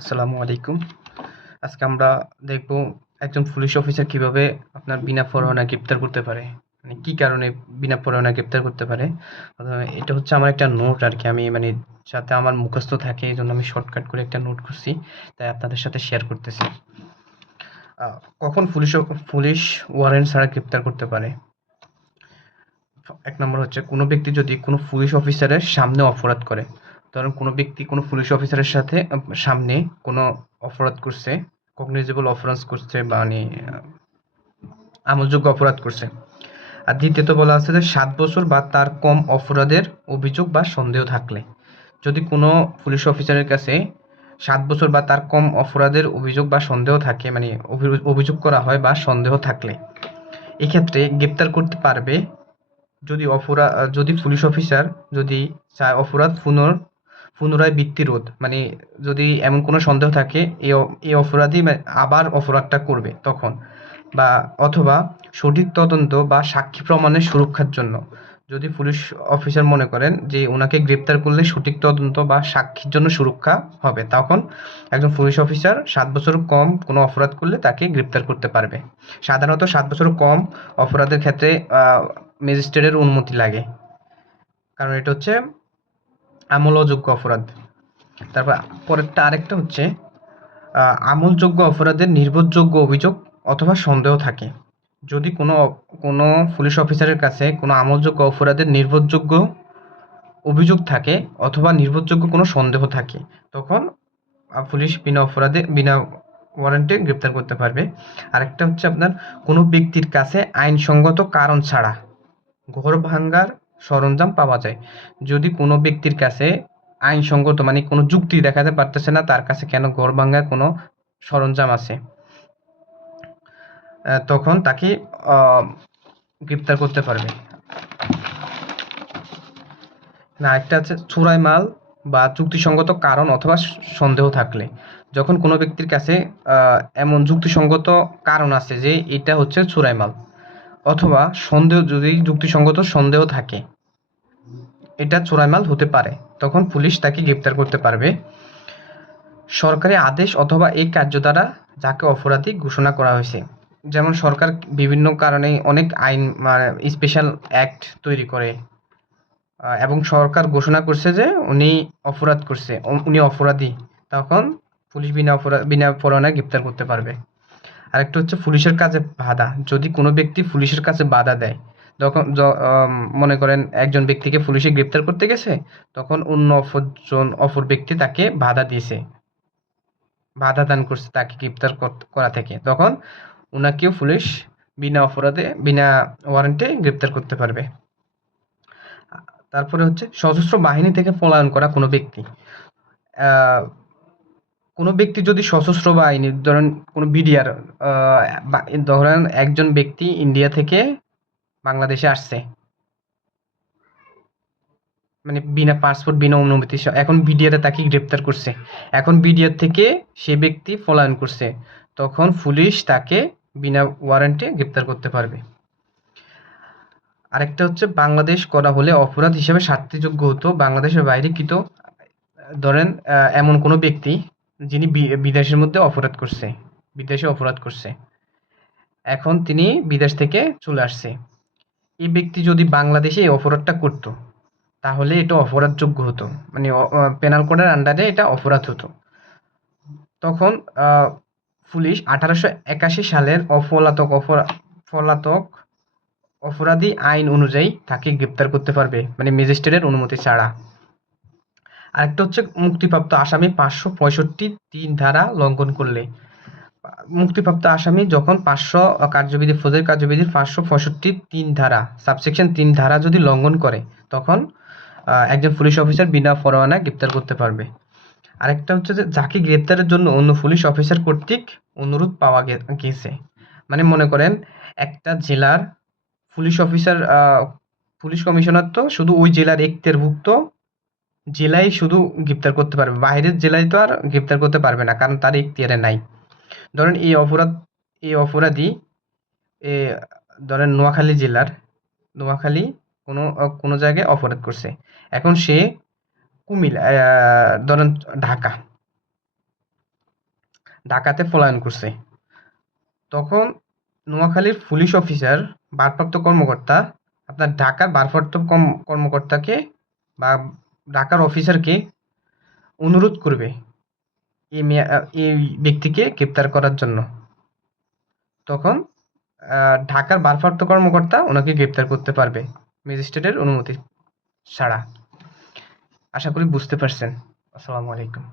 আসসালামু আলাইকুম। আজকে আমরা দেখব একজন পুলিশ অফিসার কিভাবে আপনার বিনা পরোয়ানায় গ্রেপ্তার করতে পারে। মানে কি কারণে বিনা পরোয়ানায় গ্রেপ্তার করতে পারে। এটা হচ্ছে আমার একটা নোট আরকি। আমি মানে যাতে আমার মুখস্থ থাকে এজন্য আমি শর্টকাট করে একটা নোট করছি। তাই আপনাদের সাথে শেয়ার করতেছি। আ কখন পুলিশ ওয়ারেন্ট ছাড়া গ্রেপ্তার করতে পারে? ১ নম্বর হচ্ছে কোনো ব্যক্তি যদি কোনো পুলিশ অফিসারের সামনে অপরাধ করে। ধরেন কোনো ব্যক্তি কোনো পুলিশ অফিসারের সাথে সামনে কোনো অপরাধ করছে, cognizable offense করছে মানে আমলযোগ্য অপরাধ করছে। আর দ্বিতীয়ত বলা আছে যে ৭ বছর বা তার কম অপরাধের অভিযোগ বা সন্দেহ থাকলে। যদি কোনো পুলিশ অফিসারের কাছে ৭ বছর বা তার কম অপরাধের অভিযোগ বা সন্দেহ থাকে মানে অভিযোগ করা হয় বা সন্দেহ থাকলে এক্ষেত্রে গ্রেপ্তার করতে পারবে যদি পুলিশ অফিসার যদি চায় অপরাধ পুনরাবৃত্তি রোধ মানে যদি এমন কোনো সন্দেহ থাকে এই অপরাধী আবার অপরাধটা করবে তখন বা অথবা সঠিক তদন্ত বা সাক্ষী প্রমাণের সুরক্ষার জন্য যদি পুলিশ অফিসার মনে করেন যে ওনাকে গ্রেপ্তার করলে সঠিক তদন্ত বা সাক্ষীর জন্য সুরক্ষা হবে তখন একজন পুলিশ অফিসার ৭ বছর কম কোনো অপরাধ করলে তাকে গ্রেপ্তার করতে পারবে। সাধারণত ৭ বছর কম অপরাধের ক্ষেত্রে ম্যাজিস্ট্রেটের অনুমতি লাগে, কারণ এটা হচ্ছে আমলযোগ্য অপরাধ। তারপর পরেরটা আরেকটা হচ্ছে আমলযোগ্য অপরাধের নির্ভরযোগ্য অভিযোগ অথবা সন্দেহ থাকে। যদি কোনো পুলিশ অফিসারের কাছে কোনো আমলযোগ্য অপরাধের নির্ভরযোগ্য অভিযোগ থাকে অথবা নির্ভরযোগ্য কোনো সন্দেহ থাকে তখন পুলিশ বিনা ওয়ারেন্টে গ্রেপ্তার করতে পারবে। আরেকটা হচ্ছে আপনার কোনো ব্যক্তির কাছে আইনসঙ্গত কারণ ছাড়া ঘর ভাঙার সরঞ্জাম পাওয়া যায়। যদি কোনো ব্যক্তির কাছে আইনসঙ্গত মানে কোনো যুক্তি দেখাতে পারতেছে না তার কাছে কেন ঘর ভাঙার কোনো সরঞ্জাম আছে, তখন তাকে গ্রেপ্তার করতে পারবে। না, একটা আছে চোরাই মাল বা যুক্তিসঙ্গত কারণ অথবা সন্দেহ থাকলে। যখন কোনো ব্যক্তির কাছে এমন যুক্তিসঙ্গত কারণ আছে যে এটা হচ্ছে চোরাই মাল অথবা যদি যুক্তিসঙ্গত সন্দেহ থাকে এটা চোরাই মাল হতে পারে তখন পুলিশ তাকে গ্রেপ্তার করতে পারবে। সরকারি আদেশ অথবা এই কার্য দ্বারা যাকে অপরাধী ঘোষণা করা হয়েছে, যেমন সরকার বিভিন্ন কারণে অনেক আইন মানে স্পেশাল অ্যাক্ট তৈরি করে এবং সরকার ঘোষণা করছে যে উনি অপরাধ করছে, উনি অপরাধী, তখন পুলিশ বিনা পরোয়ানায় গ্রেপ্তার করতে পারবে। আরেকটা হচ্ছে পুলিশের কাজে বাধা। যদি কোনো ব্যক্তি পুলিশের কাছে বাধা দেয়, তখন মনে করেন একজন ব্যক্তিকে পুলিশে গ্রেপ্তার করতে গেছে, তখন অপর ব্যক্তি তাকে বাধা দিয়েছে, বাধা দান করছে তাকে গ্রেপ্তার করা থেকে, তখন উনাকেও পুলিশ বিনা ওয়ারেন্টে গ্রেপ্তার করতে পারবে। তারপরে হচ্ছে সশস্ত্র বাহিনী থেকে পলায়ন করা কোনো ব্যক্তি। কোনো ব্যক্তি যদি সশস্ত্র বাহিনী ধরেন কোনো বিডিআর ধরেন একজন ব্যক্তি ইন্ডিয়া থেকে বাংলাদেশে আসছে মানে বিনা পাসপোর্ট বিনা অনুমতি, এখন বিডিআর তাকে গ্রেপ্তার করছে, এখন বিডিআর থেকে সে ব্যক্তি পলায়ন করছে, তখন পুলিশ তাকে বিনা ওয়ারেন্টে গ্রেপ্তার করতে পারবে। আরেকটা হচ্ছে বাংলাদেশ করা হলে অপরাধ হিসেবে শাস্তিযোগ্য হতো বাংলাদেশের বাইরে কৃত। ধরেন এমন কোনো ব্যক্তি যিনি বিদেশের মধ্যে বিদেশে অপরাধ করছে, এখন তিনি বিদেশ থেকে চলে আসছে, এই ব্যক্তি যদি বাংলাদেশে এই অপরাধটা করত তাহলে এটা অপরাধযোগ্য হতো, মানে পেনাল কোডের আন্ডারে এটা অপরাধ হতো। তখন পুলিশ 1881 সালের পলাতক অপরাধী আইন অনুযায়ী তাকে গ্রেপ্তার করতে পারবে, মানে ম্যাজিস্ট্রেটের অনুমতি ছাড়া। আরেকটা হচ্ছে মুক্তিপ্রাপ্ত আসামি 565 ধারা লঙ্ঘন করলে। মুক্তিপ্রাপ্ত আসামি যখন 500 ফৌজদারি কার্যবিধির 565 ধারা সাবসেকশন 3 ধারা যদি লঙ্ঘন করে তখন একজন পুলিশ অফিসার বিনা পরোয়ানায় গ্রেপ্তার করতে পারবে। আরেকটা হচ্ছে যে যাকে গ্রেপ্তারের জন্য অন্য পুলিশ অফিসার কর্তৃক অনুরোধ পাওয়া গেছে, মানে মনে করেন একটা জেলার পুলিশ অফিসার পুলিশ কমিশনার তো শুধু ওই জেলার এখতিয়ারভুক্ত জেলায় শুধু গ্রেপ্তার করতে পারবে, বাইরের জেলায় তো আর গ্রেপ্তার করতে পারবে না, কারণ তার এখতিয়ারে নাই। ধরেন এই অপরাধী ধরেন নোয়াখালী কোনো জায়গায় অপরাধ করছে, এখন সে কুমিল্লা ধরেন ঢাকা ঢাকাতে পলায়ন করছে, তখন নোয়াখালীর পুলিশ অফিসার ভারপ্রাপ্ত কর্মকর্তা আপনার ঢাকার ভারপ্রাপ্ত কর্মকর্তাকে বা ঢাকার অফিসারকে অনুরোধ করবে এই ব্যক্তিকে গ্রেপ্তার করার জন্য। তখন ঢাকার ভারপ্রাপ্ত কর্মকর্তা ওনাকে গ্রেপ্তার করতে পারবে ম্যাজিস্ট্রেটের অনুমতি ছাড়া। আশা করি বুঝতে পারছেন। আসসালামু আলাইকুম।